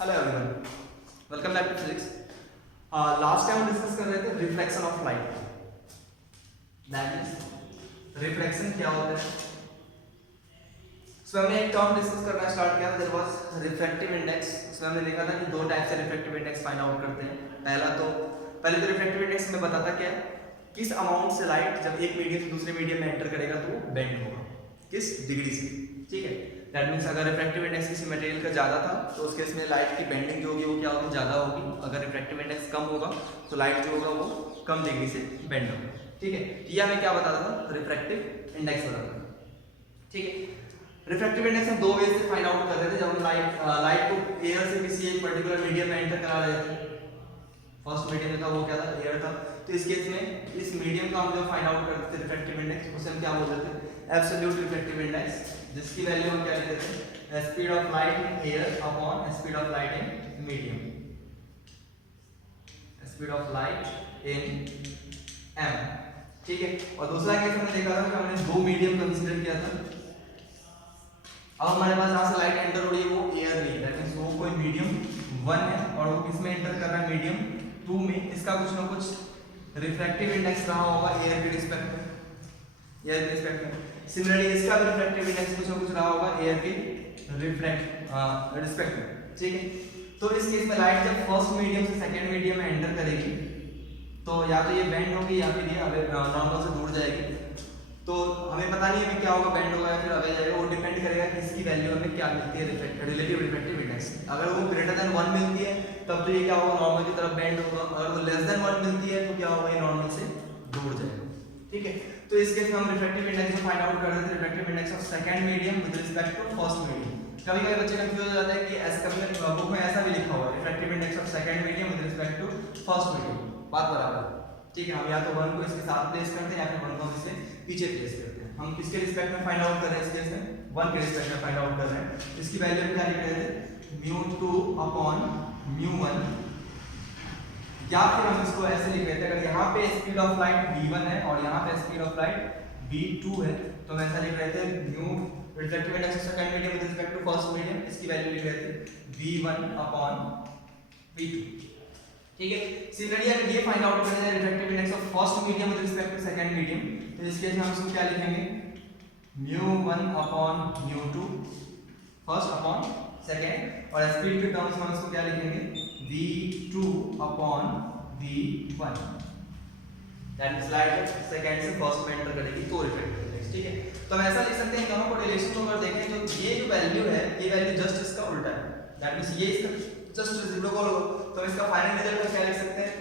Hello everyone, welcome back to physics. Last time हम discuss कर रहे थे reflection of light. That means reflection क्या होता है। सो हमने एक टर्म डिस्कस करना स्टार्ट किया, देयर वाज रिफ्रैक्टिव इंडेक्स। उसमें हमने देखा था कि दो टाइप से रिफ्रैक्टिव इंडेक्स फाइंड आउट करते हैं। पहले तो रिफ्रैक्टिव इंडेक्स में बताता क्या है, किस अमाउंट से लाइट जब एक मीडियम से दूसरे मीडियम में एंटर करेगा तो वो बेंड होगा, किस डिग्री से। ठीक है, दैट मींस अगर रिफ्रैक्टिव इंडेक्स किसी मटेरियल का ज़्यादा था तो उस केस में लाइट की बेंडिंग जो होगी वो क्या होगी, ज़्यादा होगी। अगर रिफ्रैक्टिव इंडेक्स कम होगा तो लाइट जो होगा वो कम डिग्री से बेंड होगा। ठीक है, ये हमें क्या बताता था, रिफ्रैक्टिव इंडेक्स बताता था। ठीक है, रिफ्रैक्टिव इंडेक्स हम दो वे से फाइंड आउट कर रहे थे। जब हम लाइट को एयर से किसी एक पर्टिकुलर मीडियम में एंटर करा रहे थे, फर्स्ट मीडियम में था वो क्या था, एयर था। तो इस केस में इस मीडियम का हम जो फाइंड आउट करते थे रिफ्रैक्टिव इंडेक्स, उसे हम क्या बोलते थे, एब्सोल्यूट रिफ्रैक्टिव इंडेक्स, जिसकी वैल्यू हम क्या लेते थे, speed of light in air upon speed of light in medium, speed of light in m। ठीक है, और दूसरा केस हमने देखा था कि हमने दो मीडियम कंसीडर किया था। अब हमारे पास जहां से लाइट एंटर हो रही है वो एयर में, दैट मींस वो कोई मीडियम 1 है और वो किस में एंटर कर रहा है, मीडियम 2 में। इसका कुछ ना कुछ रिफ्रैक्टिव इंडेक्स रहा होगा एयर के रिस्पेक्ट में, एयर के रिस्पेक्ट में। सिमिलरली इसका भी रिफ्रैक्टिव इंडेक्स कुछ ना कुछ रहा होगा एयर के रिस्पेक्ट में। ठीक है, तो इस केस में लाइट जब फर्स्ट मीडियम से सेकंड मीडियम में एंटर करेगी तो या तो ये बेंड होगी या फिर ये नॉर्मल से दूर जाएगी। तो हमें पता नहीं है क्या होगा, बेंड होगा या फिर आगे जाएगा, वो डिपेंड करेगा कि इसकी वैल्यू हमें क्या मिलती है, रिलेटिव रिफ्रैक्टिव इंडेक्स। अगर वो ग्रेटर देन 1 मिलती है तब तो ये क्या होगा, नॉर्मल की तरफ बेंड होगा। अगर वो लेस देन 1 मिलती है तो क्या होगा, ये नॉर्मल से दूर जाएगा। ठीक है, तो इस केस में हम रिफ्रैक्टिव इंडेक्स फाइंड आउट कर रहे थे, refractive index of second medium with respect to first medium. कभी-कभी बच्चे कंफ्यूज हो जाते हैं कि ऐसे कभी बुक में ऐसा भी लिखा हुआ है, refractive index of second medium with respect to first medium, बात बराबर। ठीक है, हम या तो 1 को इसके साथ प्लेस करते हैं या फिर 1 को इससे पीछे प्लेस करते हैं। हम किसके रिस्पेक्ट में फाइंड आउट कर रहे हैं, इस केस में 1 के रिस्पेक्ट में फाइंड आउट कर रहे हैं। इसकी वैल्यू क्या लिख रहे थे, μ2 अपॉन μ1, या फिर हम इसको ऐसे लिख रहे थे, अगर यहाँ पे स्पीड ऑफ लाइट v1 है और यहाँ पे स्पीड ऑफ लाइट v2 है तो हम ऐसा लिख रहे थे mu refractive index of second medium with respect to first medium, इसकी वैल्यू लिख रहे थे v1 अपॉन v2। ठीक है, सिमिलरली अगर ये फाइंड आउट करना है refractive index of first medium with respect to second medium, तो इस केस में हम इसको क्या लिखेंगे, μ1 अपॉन μ2 फर्स्ट अपॉन सेकंड, और स्पीड के टर्म्स में हम इसको क्या लिखेंगे, v2 upon v1। That means light second से फर्स्ट में एंटर करेगी तो रिफ्रैक्टिव इंडेक्स। ठीक है, तो हम ऐसा लिख सकते हैं, दोनों को रिलेशन को अगर देखें तो ये जो वैल्यू है ये वैल्यू जस्ट इसका उल्टा है। दैट मींस ये इसका जस्ट रेसिप्रोकल हो, तो इसका फाइनल रिजल्ट क्या लिख सकते हैं,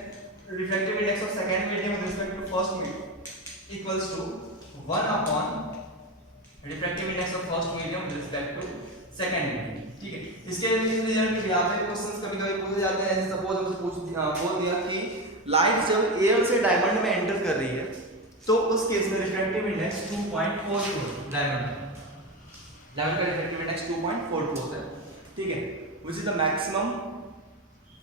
refractive index of second medium with respect to first medium equals to 1 upon refractive index of first medium with respect to second medium. ठीक है, इसके रिजल्ट भी यहाँ पे क्वेश्चंस कभी-कभी पूछे जाते हैं। जैसे सपोज हमसे बोल दिया कि लाइट जब एयर से डायमंड में एंटर कर रही है तो उस केस में रिफ्रैक्टिव इंडेक्स 2.42 डायमंड का रिफ्रैक्टिव इंडेक्स 2.42 होता है। ठीक है, which is the maximum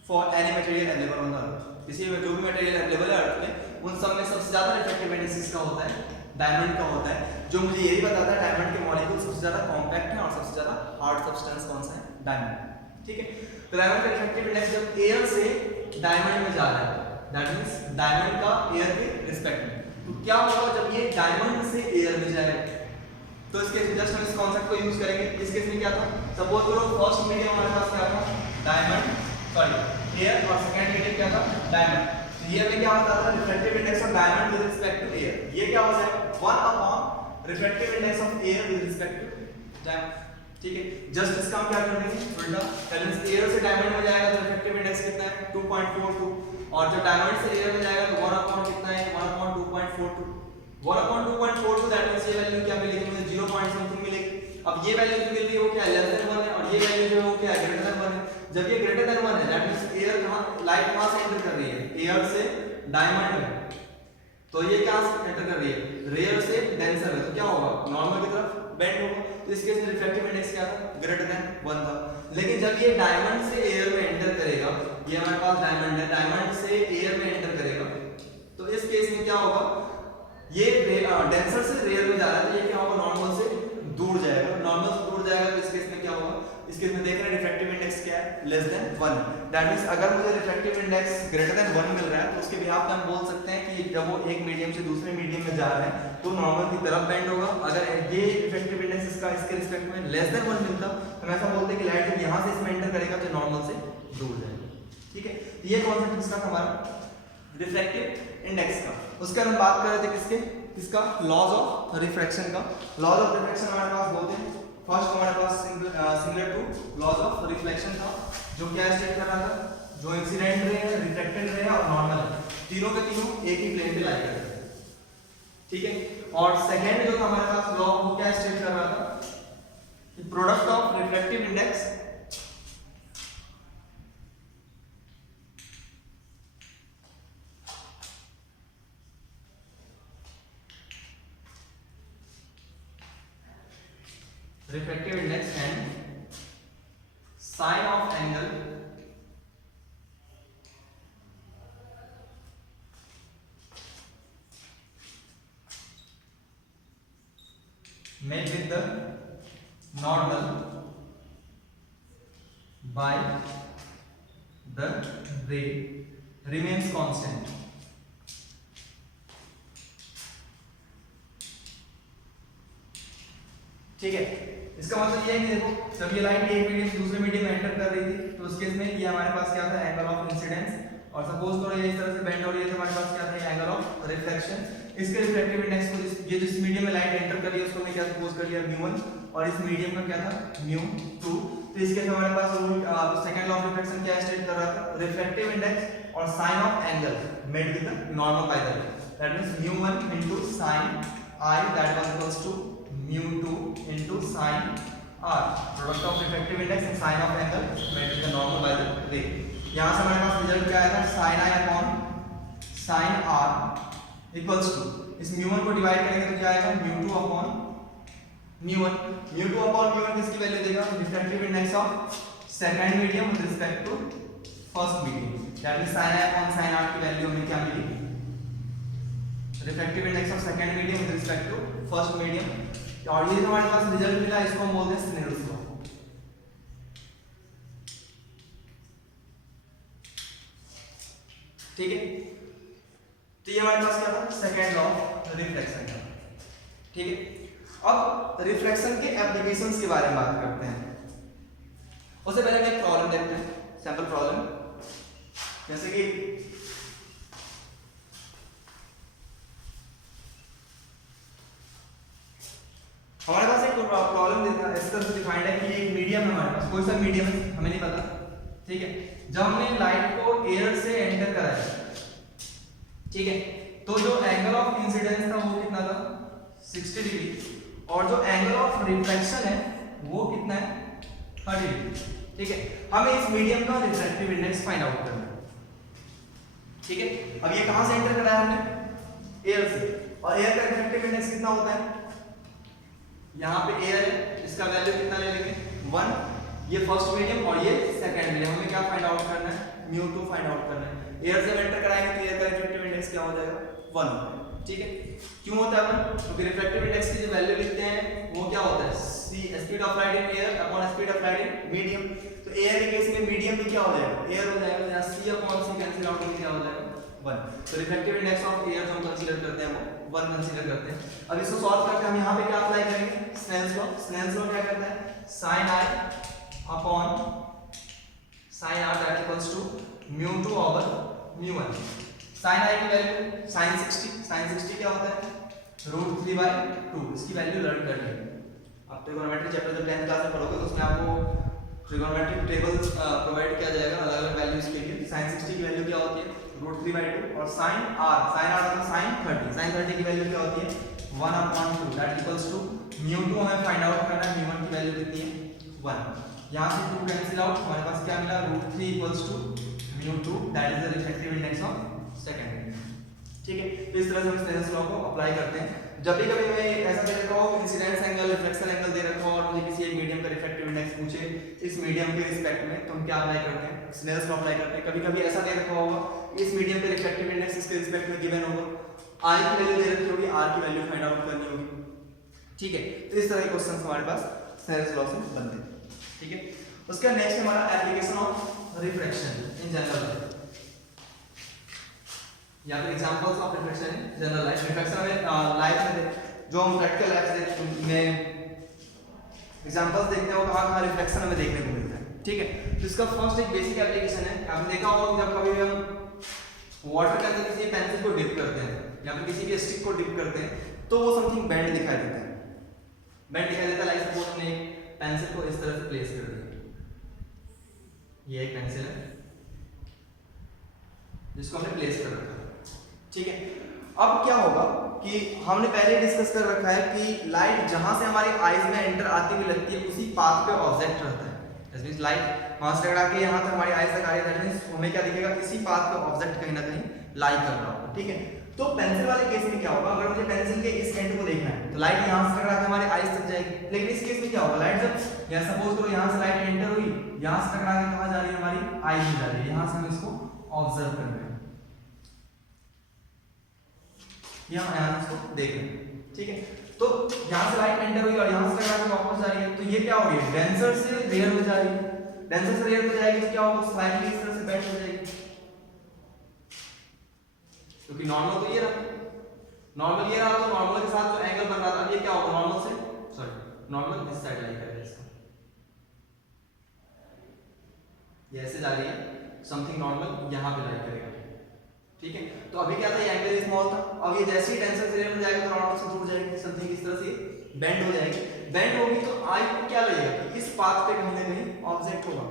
for any material available on earth. इसी में जो भी मटेरियल अवेलेबल है अर्थ में उन सब में सबसे ज्यादा रिफ्रैक्टिव इंडेक्स इसका होता है, डायमंड का होता है, जो मुझे यही बताता है डायमंड के मॉलिक्यूल सबसे ज्यादा कॉम्पैक्ट है और सबसे ज्यादा हार्ड सब्सटेंस कौन सा है, डायमंड। ठीक है, तो डायमंड का रिफ्रैक्टिव इंडेक्स जब एयर से डायमंड में जा रहा है, दैट मींस डायमंड का एयर के रिस्पेक्ट में, तो क्या होगा जब ये डायमंड से एयर में जाएगा, तो इसके जस्ट हम इस कांसेप्ट को यूज करेंगे। इस केस में क्या था, सपोज करो फर्स्ट मीडियम हमारे पास क्या था, डायमंड, सॉरी एयर, और सेकंड मीडियम क्या था, डायमंड। तो ये में क्या होता था, refractive index of diamond with respect to air, ये क्या हो जाएगा 1 upon refractive index of air with respect to diamond. ठीक है, जस्ट इसका हम क्या कर देंगे, उल्टा। पहले एयर से डायमंड में जाएगा तो रिफ्रैक्टिव इंडेक्स कितना है, 2.42, और जब डायमंड से एयर में जाएगा तो 1 अपॉन कितना है, 1/2.42, 1/2.42। दैट मींस ये वैल्यू क्या मिलेगी मुझे, 0 पॉइंट समथिंग मिलेगी। अब ये वैल्यू जो मिल रही है वो क्या है, लेस देन 1 है, और ये वैल्यू जो है वो क्या है, ग्रेटर देन 1 है। जब ये ग्रेटर देन 1 है दैट मींस एयर कहां, लाइट कहां से एंटर कर रही है, एयर से डायमंड में, तो ये क्या एंटर कर रही है, रेयर से डेंसर में, तो क्या होगा, नॉर्मल की तरफ बेंड होगा। तो इस केस में रिफ्रैक्टिव इंडेक्स क्या था, ग्रेटर देन 1 था। लेकिन जब ये डायमंड से एयर में एंटर करेगा, ये हमारे पास डायमंड है, डायमंड से एयर में एंटर करेगा, तो इस केस में क्या होगा, ये डेंसर से रेयर में जा रहा है तो ये क्या होगा, नॉर्मल से दूर जाएगा, नॉर्मल से दूर जाएगा तो इस केस में क्या होगा, इस केस में देख रहे हैं रिफ्रैक्टिव इंडेक्स क्या है, लेस देन 1। दैट मींस अगर मुझे रिफ्रैक्टिव इंडेक्स ग्रेटर देन 1 मिल रहा है तो उसके बिहाफ पे हम बोल सकते हैं कि जब वो एक मीडियम से दूसरे मीडियम में जा रहे हैं तो नॉर्मल की तरफ बेंड होगा। अगर ये रिफ्रैक्टिव इंडेक्स इसका इसके रिस्पेक्ट में लेस देन 1 मिलता हम ऐसा बोलते हैं कि लाइट जब यहां से इसमें एंटर करेगा तो नॉर्मल से दूर जाएगा। ठीक है, ये कॉन्सेप्ट इसका हमारा रिफ्रैक्टिव इंडेक्स का। उसके बाद हम बात कर रहे थे किसके, इसका लॉज ऑफ रिफ्रैक्शन का। लॉज ऑफ रिफ्रैक्शन हमारे पास दो थे। फर्स्ट हमारे पास similar to laws of reflection था, जो क्या स्टेट कर रहा था, जो इंसिडेंट रे है, रिफ्लेक्टेड रे है और नॉर्मल है, तीनों के तीनों एक ही प्लेन पे लाई करते हैं। ठीक है, और सेकंड जो था हमारे पास लॉ, वो क्या स्टेट कर रहा था, product of reflective index refractive index and sine of angle made with the normal by the ray remains constant। ठीक है, इसका मतलब ये है कि देखो जब ये लाइट एक मीडियम से दूसरे मीडियम में एंटर कर रही थी तो उस केस में ये हमारे पास क्या था, एंगल ऑफ इंसिडेंस, और सपोज करो ये इस तरह से बेंड हो रही है तो हमारे पास क्या था, एंगल ऑफ रिफ्लेक्शन। इसके रिफ्लेक्टिव इंडेक्स को ये जिस मीडियम में लाइट एंटर कर रही है उसको मैं क्या सपोज कर लिया μ1, और इस मीडियम का क्या था μ2। तो इसके लिए हमारे पास सेकंड लॉ ऑफ रिफ्लेक्शन क्या स्टेट कर रहा था, रिफ्लेक्टिव इंडेक्स और sine of angle made with the normal by the ray, that means μ1 into sin I that was equals to μ2 into sin r, product of reflective index and sine of angle made with the normal by the ray. यहां से हमारे पास result क्या आएगा, sin I upon sin r equals to, इस μ1 को divide करेंगे तो क्या आएगा, μ2 अपॉन μ1। μ2 अपॉन μ1 किसकी वैल्यू देगा, reflective index of second medium with respect to first medium, that means sin I upon sin r की वैल्यू हमें क्या मिली, reflective index of second medium with respect to first medium. और ये जो हमारे पास रिजल्ट मिला इसको हम बोलते हैं स्नेल्स लॉ। ठीक है, तो ये हमारे पास क्या था, सेकंड लॉ ऑफ रिफ्लेक्शन का। ठीक है, अब रिफ्लेक्शन के एप्लीकेशंस के बारे में बात करते हैं। उससे पहले हम एक प्रॉब्लम देखते हैं, सैंपल प्रॉब्लम। जैसे कि हमारे पास एक प्रॉब्लम इस तरह से डिफाइंड है कि एक मीडियम है हमारे पास, कोई सा मीडियम है हमें नहीं पता। ठीक है, जब हमने लाइट को एयर से एंटर कराया, ठीक है, तो जो एंगल ऑफ इंसिडेंस था वो कितना था, 60 डिग्री, और जो एंगल ऑफ रिफ्लेक्शन है वो कितना है, 30 डिग्री। ठीक है, हमें इस मीडियम का रिफ्रैक्टिव इंडेक्स फाइंड आउट करना है। ठीक है, अब ये कहां से एंटर कराया हमने, एयर से, और एयर का रिफ्रैक्टिव इंडेक्स कितना होता है, यहाँ पे एयर है, इसका वैल्यू कितना ले लेंगे 1, ये फर्स्ट मीडियम और ये सेकंड मीडियम, हमें क्या फाइंड आउट करना है, μ2 फाइंड आउट करना है। एयर से एंटर कराएंगे तो एयर का रिफ्रैक्टिव इंडेक्स क्या हो जाएगा, 1। ठीक है, क्यों होता है 1, क्योंकि रिफ्रैक्टिव इंडेक्स की जो वैल्यू लिखते हैं वो क्या होता है, c speed of light in air upon speed of light in medium. तो एयर के केस में मीडियम में क्या हो जाएगा, एयर हो जाएगा, यहाँ c upon c cancel out होकर क्या हो जाएगा, 1। तो रिफ्रैक्टिव इंडेक्स ऑफ एयर जो हम कंसीडर करते हैं वो 1 कंसीडर करते हैं। अब इसको सॉल्व करके हम यहाँ पे क्या अप्लाई करेंगे, स्नेल्स लॉ। स्नेल्स लॉ क्या कहता है, sin I upon sin r that equals to μ2 over μ1। sin I की वैल्यू sin 60 क्या होता है, √3/2। इसकी वैल्यू लर्न कर ली, आप ट्रिगोनोमेट्री चैप्टर जब 10th क्लास में पढ़ोगे तो उसमें आपको ट्रिगोनोमेट्रिक टेबल्स प्रोवाइड किया जाएगा अलग अलग वैल्यूज के लिए। sin 60 की वैल्यू क्या होती है, √3/2, और sin r मतलब sin 30 की वैल्यू क्या होती है, 1/2 दैट इक्वल्स टू μ2 हमें फाइंड आउट करना है, μ1 की वैल्यू कितनी है, 1। यहां से 2 कैंसिल आउट, हमारे पास क्या मिला, √3 equals to μ2 that is the refractive index of second medium. ठीक है, तो इस तरह से हम स्नेल्स लॉ को अप्लाई करते हैं। जब भी कभी मैं ऐसा दे रखा हो, इंसिडेंस एंगल, रिफ्लेक्शन एंगल दे रखा हो और मुझे किसी एक मीडियम का रिफ्रैक्टिव इंडेक्स पूछे इस मीडियम के रिस्पेक्ट में, तो हम क्या अप्लाई करते हैं, स्नेल्स लॉ अप्लाई करते हैं। कभी कभी ऐसा दे रखा होगा, इस मीडियम पे रिफ्रैक्टिव इंडेक्स इसके रिस्पेक्ट में गिवन होगा, r की वैल्यू दे रखी होगी, r की वैल्यू फाइंड आउट करनी होगी। ठीक है, तो इस तरह के क्वेश्चंस हमारे पास स्नेल्स लॉ से बनते हैं। ठीक है, उसका नेक्स्ट हमारा application of refraction in general life, या फिर examples of refraction in general life. Refraction में लाइफ में जो हम प्रैक्टिकल लाइफ में एग्जांपल्स देखते हो कहाँ रिफ्लेक्शन हमें देखने को मिलता है, ठीक है। तो इसका फर्स्ट एक बेसिक एप्लीकेशन है, आपने देखा होगा जब कभी भी हम वाटर के अंदर किसी पेंसिल को डिप करते हैं या फिर किसी भी स्टिक को डिप करते हैं तो वो समथिंग बेंड दिखाई देता है, बेंड दिखाई देता है। लाइक सपोज हमने पेंसिल को इस तरह से प्लेस कर दिया, ये एक पेंसिल है जिसको हमने प्लेस कर रखा है, ठीक है। अब क्या होगा कि हमने पहले डिस्कस कर रखा है कि लाइट जहां से हमारी आईज में एंटर आती हुई लगती है उसी पाथ पे ऑब्जेक्ट रहता है। दैट मींस लाइट वहां से टकरा के यहां तक हमारी आईज तक आ रही है, दैट मींस हमें क्या दिखेगा, इसी पाथ पे ऑब्जेक्ट कहीं ना कहीं लाई कर रहा होगा, ठीक है। तो पेंसिल वाले केस में क्या होगा, अगर मुझे पेंसिल के इस एंड को देखना है तो लाइट यहां से टकरा के हमारे आईज तक जाएगी, लेकिन इस केस में क्या होगा, लाइट जब या सपोज करो यहां से लाइट एंटर हुई, यहां से टकरा के कहां जा रही है, हमारी आईज में जा रही है, यहां से हम इसको ऑब्जर्व कर रहे हैं, यहाँ इसको देख रहे हैं, ठीक है। तो यहाँ से लाइट एंटर हुई और यहाँ से टकरा के वापस जा रही है, तो ये क्या हो रही है, डेंसर से रेयर में जा रही है, डेंसर से रेयर में जाएगी तो क्या होगा, स्लाइटली इस तरह से बेंड हो जाएगी, क्योंकि नॉर्मल तो ये रहा, नॉर्मल ये रहा, तो नॉर्मल के साथ जो एंगल बन रहा था ये क्या होगा, नॉर्मल से सॉरी नॉर्मल इस साइड लाई करेगा इसका, ये ऐसे जा रही है, समथिंग नॉर्मल यहाँ पे लाई करेगा, ठीक है। तो अभी क्या था, ये एंगल स्मॉल था, अब ये जैसे ही टेंसर से में जाएगा तो नॉर्मल से दूर जाएगी, समथिंग इस तरह से बेंड हो जाएगी, बेंड होगी तो आई को क्या लगेगा कि इस पाथ पे कहीं ना कहीं ऑब्जेक्ट होगा,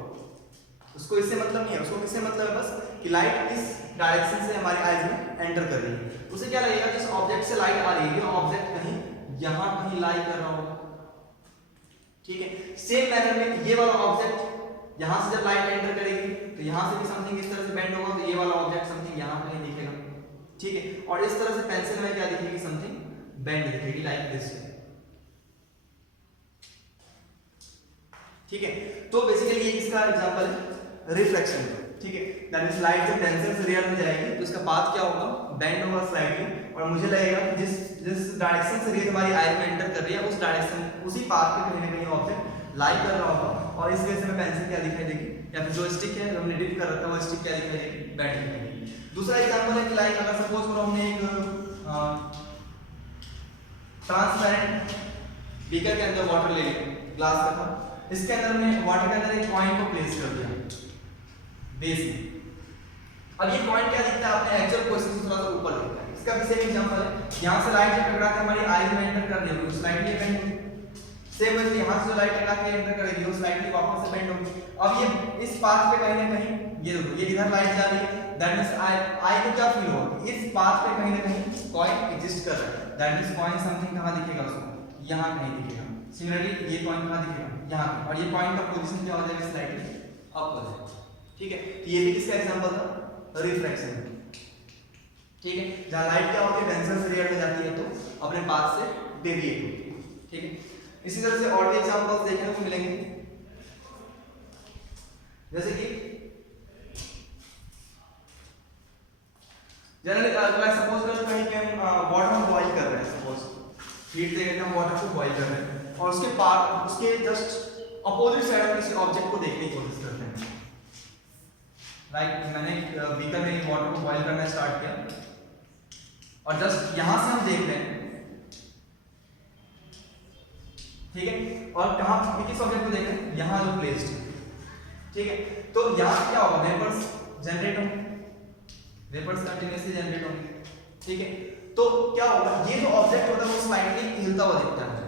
उसको इससे मतलब नहीं है, उसको किससे मतलब है, बस कि लाइट इस डायरेक्शन से हमारी आईज में एंटर कर रही है, उसे क्या लगेगा कि इस ऑब्जेक्ट से लाइट आ रही है, ये ऑब्जेक्ट कहीं यहां कहीं लाई कर रहा होगा, ठीक है। सेम मैनर में ये वाला ऑब्जेक्ट यहां से जब लाइट एंटर करेगी तो यहां से भी समथिंग इस तरह से बेंड होगा, तो ये वाला ऑब्जेक्ट समथिंग यहां कहीं दिखेगा, ठीक है। और इस तरह से पेंसिल में क्या दिखेगी, समथिंग बेंड दिखेगी लाइक दिस, ठीक है। तो बेसिकली ये इसका एग्जांपल है रिफ्लेक्शन का, ठीक है। दैट मींस लाइट जब टेंसर से रेयर में जाएगी तो इसका पाथ क्या होगा, बेंड होगा स्लाइटली, और मुझे लगेगा कि जिस डायरेक्शन से रेयर हमारी आई में एंटर कर रही है उस डायरेक्शन उसी पाथ पे कहीं ना कहीं ऑब्जेक्ट लाई कर रहा होगा, और इस केस में पेंसिल क्या दिखाई देगी, या फिर जो स्टिक है जो हमने डिप कर रखा है वो स्टिक क्या दिखाई देगी, बेंड दिखाई देगी। दूसरा एग्जांपल है कि लाइक अगर सपोज करो हमने एक ट्रांसपेरेंट बीकर के अंदर वाटर ले लिया, ग्लास का था, इसके अंदर हमने वाटर के अंदर एक कॉइन को प्लेस कर दिया बेस में, अब ये पॉइंट क्या दिखता है, आपने एक्चुअल क्वेश्चन से थोड़ा सा ऊपर दिखता है, इसका भी सेम एग्जांपल है, यहां से लाइट जब टकरा के हमारी आईज में एंटर कर रही है तो स्लाइटली बेंड होगी, सेम वैसे यहां से जो लाइट टकरा के एंटर करेगी वो स्लाइटली वापस से बेंड होगी। अब ये इस पाथ पे कहीं ना कहीं ये इधर लाइट जा रही है, दैट मींस आई को क्या फील होगा, इस पाथ पे कहीं ना कहीं कॉइन एग्जिस्ट कर रहा है, दैट मींस कॉइन समथिंग कहां दिखेगा, उसको यहां कहीं दिखेगा, सिमिलरली ये पॉइंट कहां दिखेगा, यहां पे, और ये पॉइंट का पोजीशन क्या हो जाएगा, स्लाइटली अप हो जाएगा, ठीक है। तो ये भी किसका एग्जांपल था, रिफ्रैक्शन, ठीक है। जहां लाइट क्या होती है, टेंसर से रेयर में जाती है तो अपने पाथ से डेविएट होती है, ठीक है। इसी तरह से और भी एग्जांपल्स देखने को मिलेंगे, जैसे कि जनरली अगर सपोज करो कहीं पे हम वाटर में बॉईल कर रहे हैं, सपोज हीट दे के हम वाटर को बॉईल कर रहे हैं और उसके जस्ट अपोजिट साइड में किसी ऑब्जेक्ट को देखने की कोशिश करते हैं, लाइक मैंने बीकर में वाटर को बॉईल करना स्टार्ट किया और जस्ट यहां से हम देख रहे हैं, ठीक है, और कहां किस ऑब्जेक्ट को देख रहे हैं, यहां जो प्लेस्ड है, ठीक है। तो यहां क्या होगा, वेपर्स जनरेट होंगे, वेपर्स कंटीन्यूअसली जनरेट होंगे, ठीक है। तो क्या होगा, ये जो ऑब्जेक्ट होता है वो स्लाइटली हिलता हुआ दिखता है,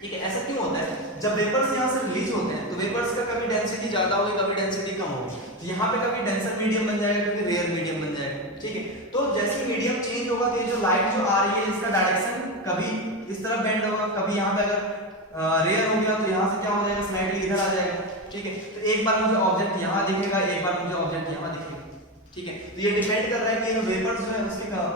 ठीक है। ऐसा क्यों होता है, जब वेपर्स यहां से रिलीज होते हैं तो वेपर्स का कभी डेंसिटी ज्यादा होगी कभी डेंसिटी कम होगी, तो यहां पे कभी डेंसर मीडियम बन जाएगा कभी रेयर मीडियम बन जाएगा, ठीक है। तो जैसे मीडियम चेंज होगा तो ये जो लाइट जो आ रही है इसका डायरेक्शन कभी इस तरफ बेंड होगा, कभी यहां पे अगर रेयर हो गया तो यहां से क्या हो जाएगा, स्लाइटली इधर आ जाएगा, ठीक है। तो एक बार मुझे ऑब्जेक्ट यहां दिखेगा, एक बार मुझे ऑब्जेक्ट यहां दिखेगा, ठीक है। तो ये डिपेंड कर रहा है कि ये वेपर्स जो है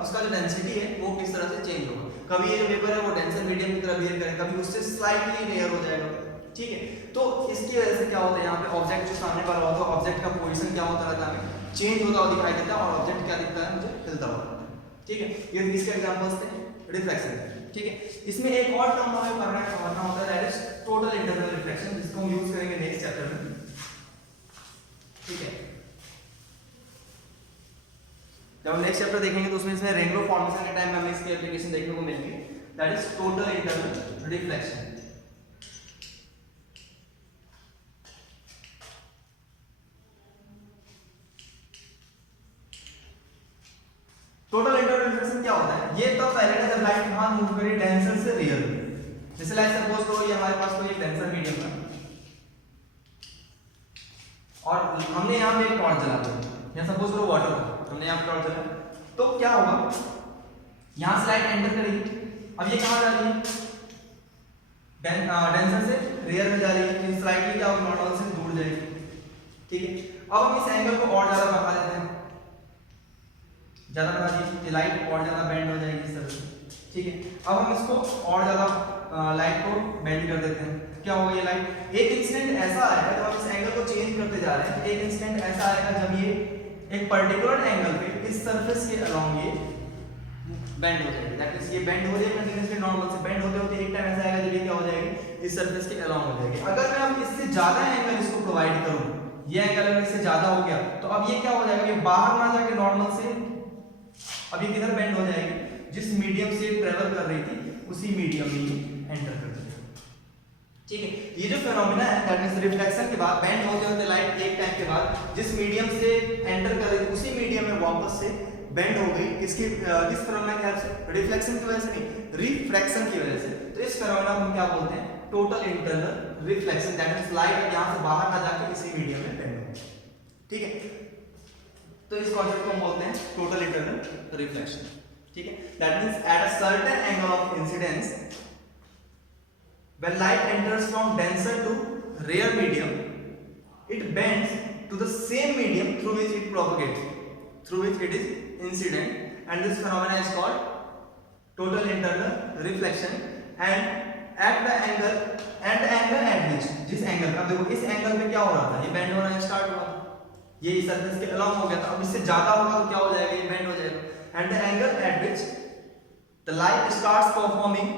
उसका जो डेंसिटी है वो किस तरह से चेंज होगा, कभी ये जो वेपर है वो डेंसर मीडियम की तरफ बिहेव करेगा, कभी उससे स्लाइटली रेयर हो जाएगा, ठीक है। तो इसकी वजह से क्या होता है, यहाँ पे ऑब्जेक्ट जो सामने वाला होता है ऑब्जेक्ट का पोजीशन क्या होता रहता है, हमें चेंज होता हुआ दिखाई देता है और ऑब्जेक्ट क्या दिखता है, मुझे हिलता हुआ, ठीक है। ये इसके एग्जांपल्स थे रिफ्लेक्शन, ठीक है। इसमें एक और टर्म हमें पढ़ना होता है, that is total internal reflection, जिसको हम यूज करेंगे नेक्स्ट चैप्टर में, ठीक है। जब हम नेक्स्ट चैप्टर देखेंगे तो उसमें इसमें रेनबो फॉर्मेशन के टाइम में हमें इसकी एप्लीकेशन देखने को मिलेगी, that is total internal reflection. Total internal reflection क्या होता है? ये तब पहले जब लाइट कहां मूव करे, डेंसर से रियल में। जैसे लाइक सपोज करो ये हमारे पास कोई एक डेंसर मीडियम है और हमने यहाँ पे एक टॉर्च जला दी, या सपोज करो वाटर हमने यहाँ पे टॉर्च जला, तो क्या होगा, यहाँ से लाइट एंटर करेगी, अब ये कहाँ जा रही है, डेंसर से रियर में जा रही है, तो स्लाइटली क्या होगा, नॉर्मल से दूर जाएगी, ठीक है। अब हम इस एंगल को और ज्यादा बढ़ा देते हैं, ज्यादा बढ़ा दिए, लाइट और ज्यादा बेंड हो जाएगी इस तरह से, ठीक है। अब हम इसको और ज्यादा लाइट को बेंड कर देते हैं, क्या होगा, ये लाइट एक इंस्टेंट ऐसा आएगा जब हम इस एंगल को चेंज करते जा रहे हैं, एक इंस्टेंट ऐसा आएगा जब ये एक पर्टिकुलर एंगल पे इस सरफेस के अलोंग ये बेंड हो जाएगी, दैट मींस ये बेंड हो रही है कंटीन्यूअसली, नॉर्मल से बेंड होते होते एक टाइम ऐसा आएगा जब ये क्या हो जाएगी, इस सरफेस के अलोंग हो जाएगी। अगर मैं अब इससे ज्यादा एंगल इसको प्रोवाइड करूं, ये एंगल अगर इससे ज्यादा हो गया तो अब ये क्या हो जाएगा, ये बाहर ना जाके नॉर्मल से अब ये किधर बेंड हो जाएगी, जिस मीडियम से ट्रेवल कर रही थी उसी मीडियम में ये एंटर कर जाएगी, ठीक है। ये जो फिनोमेना है दैट मींस रिफ्लेक्शन के बाद बेंड होते होते लाइट एक टाइम के बाद जिस मीडियम से एंटर कर रही थी उसी मीडियम में वापस से बेंड हो गई, किसकी किस फिनोमेना की वजह से, रिफ्लेक्शन की वजह से नहीं, रिफ्रैक्शन की वजह से। तो इस फिनोमेना को हम क्या बोलते हैं, total internal reflection, that means light यहां से बाहर ना जाके इसी मीडियम में बेंड हो, ठीक है। तो इस कॉन्सेप्ट को हम बोलते हैं टोटल इंटरनल रिफ्लेक्शन, ठीक है। That means at a certain angle of incidence when light enters from denser to rare medium, it bends to the same medium through which it propagates, through which it is incident, and this phenomena is called total internal reflection. And at the angle at which, जिस angle का, देखो इस angle पे क्या हो रहा था, ये बेंड होना स्टार्ट हुआ, ये इस सरफेस के अलोंग हो गया था, अब इससे ज्यादा होगा तो क्या हो जाएगा, ये बेंड हो जाएगा। And the angle at which the light starts performing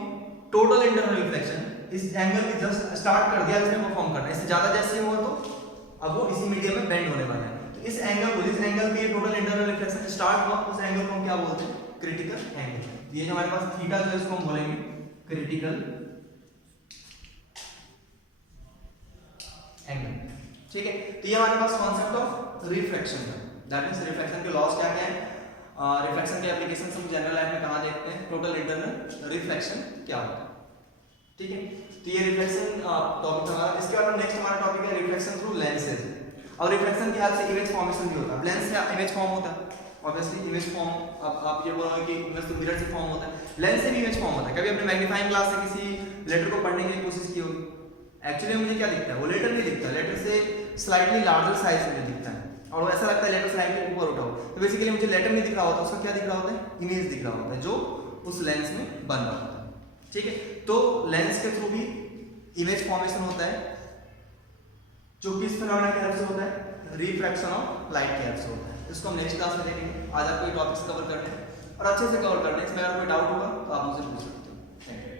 total internal reflection, इस एंगल की जस्ट स्टार्ट कर दिया इसने परफॉर्म करना, इससे ज्यादा जैसे हुआ तो अब वो इसी मीडियम में बेंड होने वाला है। तो इस एंगल को, जिस एंगल पे टोटल इंटरनल रिफ्लेक्शन स्टार्ट हुआ, उस एंगल को हम क्या बोलते हैं, क्रिटिकल एंगल। ये जो हमारे पास थीटा जो है इसको हम बोलेंगे क्रिटिकल एंगल, ठीक है। तो ये हमारे पास कॉन्सेप्ट ऑफ रिफ्रैक्शन है, दैट मींस रिफ्रैक्शन के लॉस क्या क्या है, रिफ्रैक्शन के एप्लीकेशन हम जनरल लाइफ में कहां देखते हैं, टोटल इंटरनल रिफ्लेक्शन क्या होता है, ठीक है। तो ये रिफ्लेक्शन टॉपिक हमारा, इसके बाद नेक्स्ट हमारा टॉपिक है रिफ्लेक्शन थ्रू लेंसेज। और रिफ्लेक्शन के हेल्प से इमेज फॉर्मेशन भी होता है, लेंस से इमेज फॉर्म होता है, ऑब्वियसली इमेज फॉर्म, अब आप ये बोलोगे कि इमेज तो मिरर से फॉर्म होता है, लेंस से भी इमेज फॉर्म होता है। कभी अपने मैग्नीफाइंग ग्लास से किसी लेटर को पढ़ने की कोशिश की होगी, एक्चुअली मुझे क्या दिखता है, वो लेटर नहीं दिखता, लेटर से स्लाइटली लार्जर साइज में दिखता है और वो ऐसा लगता है लेटर स्लाइटली ऊपर उठा हो, तो बेसिकली मुझे लेटर नहीं दिख रहा होता, उसका क्या दिख रहा होता है, इमेज दिख रहा होता है जो उस लेंस में बन रहा होता है, ठीक है। तो लेंस के थ्रू भी इमेज फॉर्मेशन होता है, जो किस फिनोमेना के हेल्प से होता है, रिफ्रैक्शन ऑफ लाइट के हेल्प से होता है। इसको हम नेक्स्ट क्लास में देखेंगे। आज आपको ये टॉपिक्स कवर करने हैं और अच्छे से कवर करने हैं, इसमें अगर कोई डाउट होगा तो आप मुझसे पूछ सकते हो। Thank you.